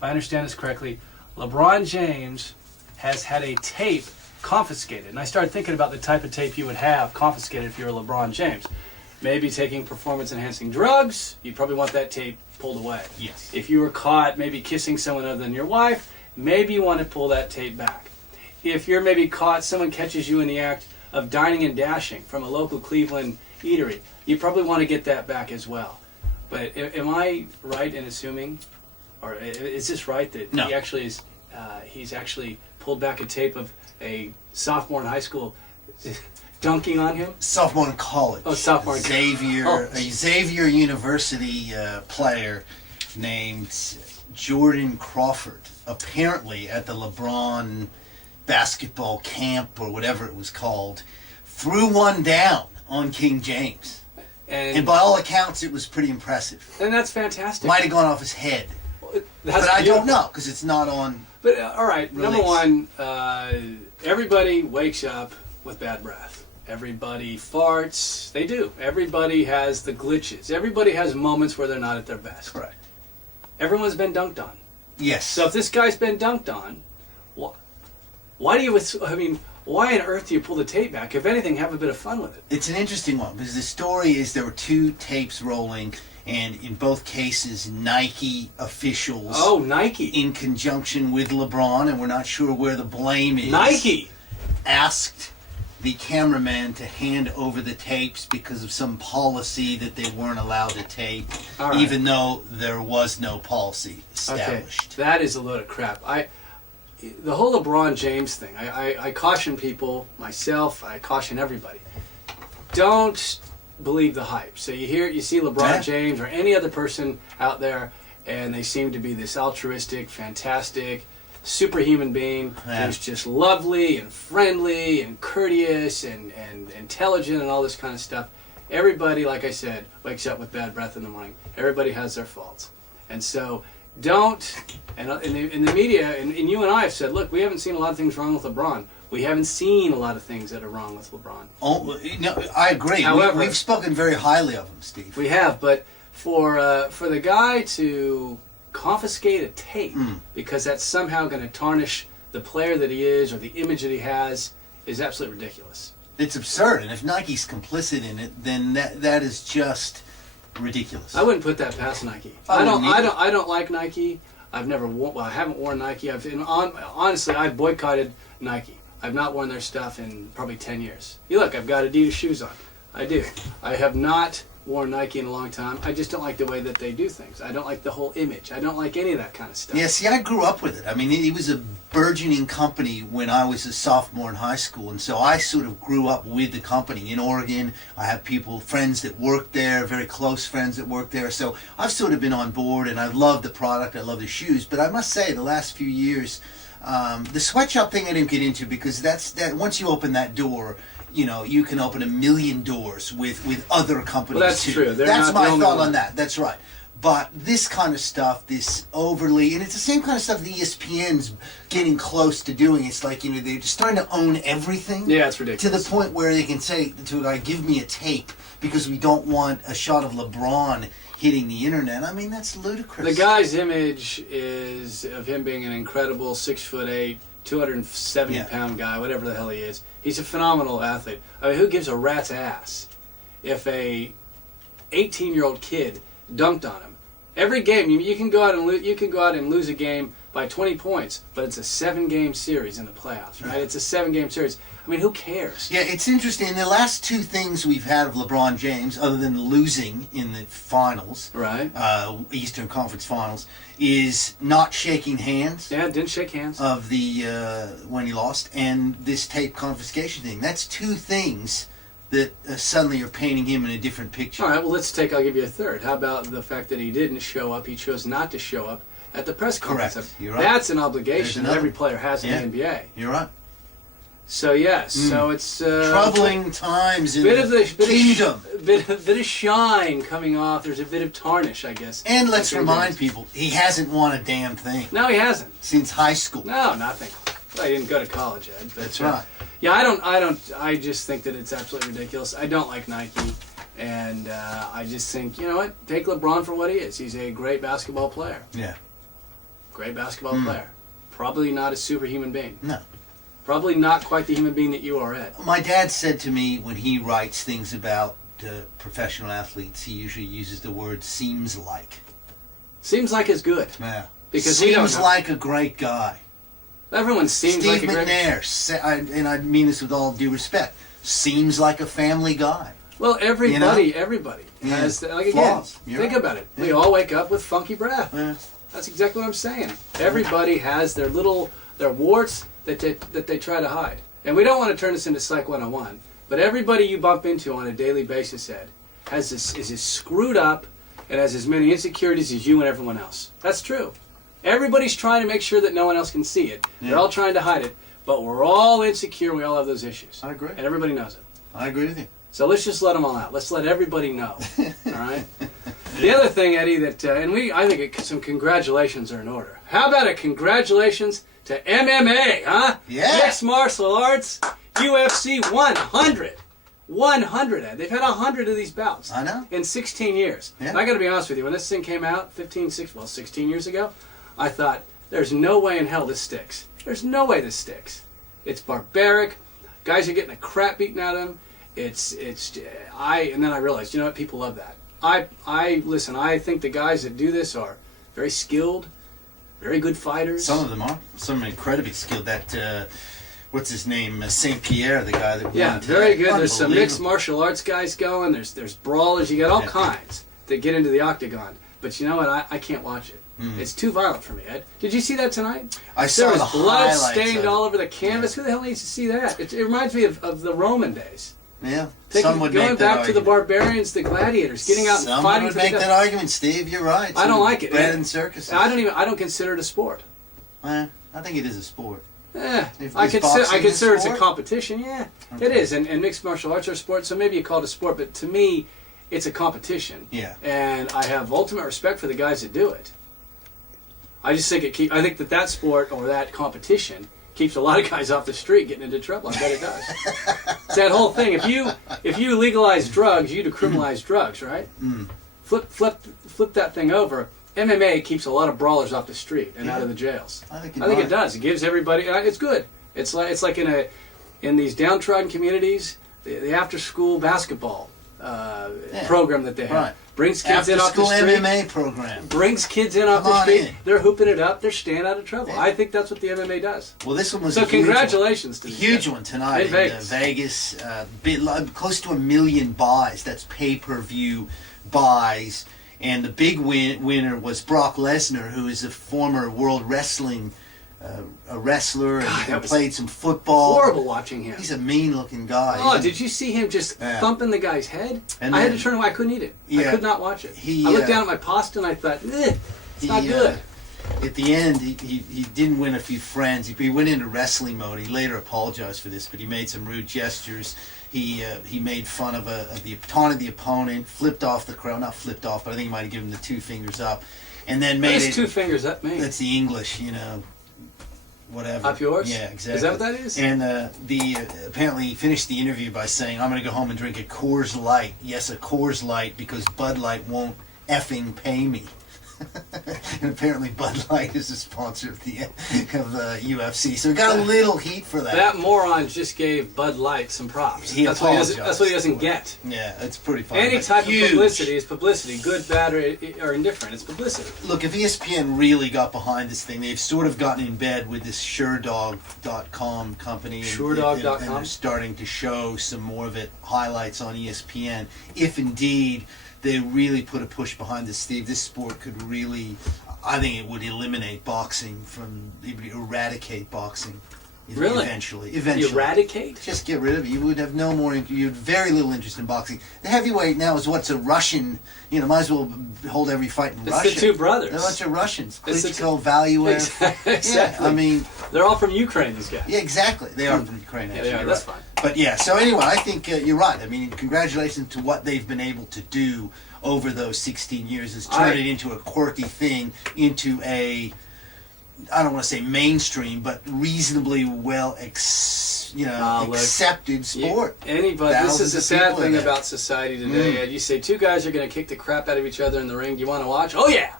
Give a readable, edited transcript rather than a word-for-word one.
if I understand this correctly, LeBron James has had a tape confiscated. And I started thinking about the type of tape you would have confiscated if you were LeBron James. Maybe taking performance-enhancing drugs, you probably want that tape pulled away. Yes. If you were caught maybe kissing someone other than your wife, maybe you want to pull that tape back. If you're maybe caught, someone catches you in the act of dining and dashing from a local Cleveland eatery, you probably want to get that back as well. But am I right in assuming, or is this right, that No. he actually is, he's actually pulled back a tape of a sophomore in high school dunking on him? Sophomore in college. Oh, sophomore in Xavier, college. a Xavier University player named Jordan Crawford, apparently at the LeBron basketball camp or whatever it was called, threw one down on King James. And by all accounts, it was pretty impressive. And that's fantastic. Might have gone off his head. That's But I beautiful. don't know, because it's not on... But, all right, release. number one, everybody wakes up with bad breath. Everybody farts. They do. Everybody has the glitches. Everybody has moments where they're not at their best. Correct. Everyone's been dunked on. Yes. So if this guy's been dunked on, why do you, I mean, why on earth do you pull the tape back? If anything, have a bit of fun with it. It's an interesting one, because the story is there were two tapes rolling, and in both cases, Nike officials... Oh, Nike. in conjunction with LeBron, and we're not sure where the blame is. Nike! Asked the cameraman to hand over the tapes because of some policy that they weren't allowed to tape, All right. even though there was no policy established. Okay, that is a load of crap. The whole LeBron James thing, I caution people, myself, I caution everybody. Don't believe the hype. So you see LeBron Yeah. James or any other person out there, and they seem to be this altruistic, fantastic, superhuman being Yeah. who's just lovely and friendly and courteous and intelligent and all this kind of stuff. Everybody, like I said, wakes up with bad breath in the morning. Everybody has their faults. And so don't, and in the media, and you and I have said, look, we haven't seen a lot of things wrong with LeBron. We haven't seen a lot of things that are wrong with LeBron. Oh, no, I agree. However- We've spoken very highly of him, Steve. We have, but for the guy to confiscate a tape because that's somehow going to tarnish the player that he is or the image that he has is absolutely ridiculous. It's absurd, and if Nike's complicit in it, then that is just ridiculous. I wouldn't put that past Nike. I I don't. wouldn't either. I don't like Nike. I've never worn. Well, I haven't worn Nike. Honestly, I've boycotted Nike. I've not worn their stuff in probably 10 years. You look, I've got Adidas shoes on. I do. I have not worn Nike in a long time. I just don't like the way that they do things. I don't like the whole image. I don't like any of that kind of stuff. Yeah, see, I grew up with it. I mean, it was a burgeoning company when I was a sophomore in high school, and so I sort of grew up with the company in Oregon. I have friends that work there, very close friends that work there, so I've sort of been on board, and I love the product, I love the shoes, but I must say, the last few years, the sweatshop thing I didn't get into because that once you open that door, you know, you can open a million doors with other companies. Well, that's too. true. They're That's not my the only thought one. on that. That's right. But this kind of stuff, this overly, and it's the same kind of stuff the ESPN's getting close to doing. It's like, you know, they're just starting to own everything. Yeah, it's ridiculous. To the point where they can say to a guy, give me a tape because we don't want a shot of LeBron hitting the internet. I mean, that's ludicrous. The guy's image is of him being an incredible 6'8", 270-pound guy, whatever the hell he is. He's a phenomenal athlete. I mean, who gives a rat's ass if a 18-year-old kid dunked on him? Every game, you can go out and lose a game by 20 points, but it's a 7-game series in the playoffs, right? It's a 7-game series. I mean, who cares? Yeah, it's interesting. The last two things we've had of LeBron James, other than losing in the finals, Right. Eastern Conference Finals, is not shaking hands. Yeah, didn't shake hands. Of the when he lost, and this tape confiscation thing. That's two things that suddenly are painting him in a different picture. All right, well, I'll give you a third. How about the fact that he didn't show up, he chose not to show up at the press conference? Correct. You're right. That's an obligation that another. every player has in the NBA. You're right. So, yes, so it's... Troubling times in bit of the the kingdom. bit of shine coming off. There's a bit of tarnish, I guess. And let's King remind James. people, he hasn't won a damn thing No, he hasn't. since high school. No, nothing. Well, he didn't go to college, Ed. But, That's right. Yeah, I just think that it's absolutely ridiculous. I don't like Nike. And I just think, you know what? Take LeBron for what he is. He's a great basketball player. Yeah. great basketball player. Probably not a superhuman being. No. Probably not quite the human being that you are, Ed. My dad said to me when he writes things about professional athletes, he usually uses the word "seems like." Seems like is good. Yeah. Because seems like a great guy. Everyone seems Steve like a great McNair, and I mean this with all due respect, seems like a family guy. Well, everybody has, like, again, flaws. Think about it. We all wake up with funky breath. Yeah. That's exactly what I'm saying. Everybody has their warts that they try to hide. And we don't want to turn this into Psych 101, but everybody you bump into on a daily basis, Ed, is as screwed up and has as many insecurities as you and everyone else. That's true. Everybody's trying to make sure that no one else can see it. Yeah. They're all trying to hide it, but we're all insecure and we all have those issues. I agree. And everybody knows it. I agree with you. So let's just let them all out. Let's let everybody know. All right? The other thing, Eddie, that I think some congratulations are in order. How about a congratulations to MMA, huh? Yeah. Mixed martial arts, UFC 100. 100, Ed. They've had 100 of these bouts. I know. In 16 years. Yeah. And I got to be honest with you, when this thing came out 16 years ago, I thought, there's no way in hell this sticks. There's no way this sticks. It's barbaric. Guys are getting the crap beaten out of them. And then I realized, you know what, people love that. Listen, I think the guys that do this are very skilled, very good fighters. Some of them are. Some are incredibly skilled. That, what's his name? St. Pierre, the guy that won. Yeah, very good. There's some mixed martial arts guys going. There's brawlers. You got all kinds that get into the octagon. But you know what? I can't watch it. It's too violent for me, Ed. Did you see that tonight? I saw there the was blood highlights stained all over the canvas. Who the hell needs to see that? It reminds me of the Roman days. Yeah. Going back to the barbarians, the gladiators, getting out and fighting. Someone would make that argument, Steve. You're right. I don't like it. Bread and circuses. I don't consider it a sport. I think it is a sport. I consider it's a competition. Yeah, okay. It is, and mixed martial arts are a sport, so maybe you call it a sport, but to me, it's a competition. Yeah. And I have ultimate respect for the guys that do it. I just think I think that sport or that competition keeps a lot of guys off the street getting into trouble. I bet it does. It's that whole thing. If you legalize drugs, you decriminalize drugs, right? Flip that thing over. MMA keeps a lot of brawlers off the street and out of the jails. I think it does. It gives everybody. It's good. It's like in these downtrodden communities, the after school basketball program that they have. Right. Brings kids in off the street. MMA program. Brings kids in off the street. They're hooping it up. They're staying out of trouble. Yeah. I think that's what the MMA does. Well, this one was so. Congratulations to the huge one tonight in Vegas. Close to 1 million buys. That's pay-per-view buys. And the big winner was Brock Lesnar, who is a former World Wrestling a wrestler and played some football. Horrible watching him. He's a mean-looking guy. Oh, did you see him just thumping the guy's head? And I had to turn away. I couldn't eat it. I could not watch it. I looked down at my pasta and I thought, it's not good. At the end, he didn't win a few friends. He went into wrestling mode. He later apologized for this, but he made some rude gestures. He made fun of taunted the opponent, flipped off the crowd. Not flipped off, but I think he might have given him the 2 fingers up, and then made it. 2 fingers up mean? That's the English, whatever. Up yours? Yeah, exactly. Is that what that is? And apparently he finished the interview by saying, "I'm going to go home and drink a Coors Light. Yes, a Coors Light, because Bud Light won't effing pay me." And apparently Bud Light is a sponsor of the UFC, so he got a little heat for that. That moron just gave Bud Light some props. That's what he doesn't get. Yeah, it's pretty funny. Any type of publicity is publicity, good, bad, or indifferent. It's publicity. Look, if ESPN really got behind this thing, they've sort of gotten in bed with this SureDog.com company. SureDog.com? And they're starting to show some more of it, highlights on ESPN. If indeed they really put a push behind this, Steve, this sport could really, I think it would eliminate boxing it would eradicate boxing. Really? Eventually. Eradicate? Just get rid of it. You would have no more, you had very little interest in boxing. The heavyweight now is what's a Russian, might as well hold every fight in Russia. It's the 2 brothers. They're a bunch of Russians. Klitschko, Valuev. Exactly. Yeah, they're all from Ukraine, these guys. Yeah, exactly. They are from Ukraine, actually. Yeah, they are. That's fine. But yeah, so anyway, I think you're right. I mean, congratulations to what they've been able to do over those 16 years, is turn it into a quirky thing, into a, I don't want to say mainstream, but reasonably accepted sport. This is the sad thing about society today. You say 2 guys are going to kick the crap out of each other in the ring. Do you want to watch? Oh yeah.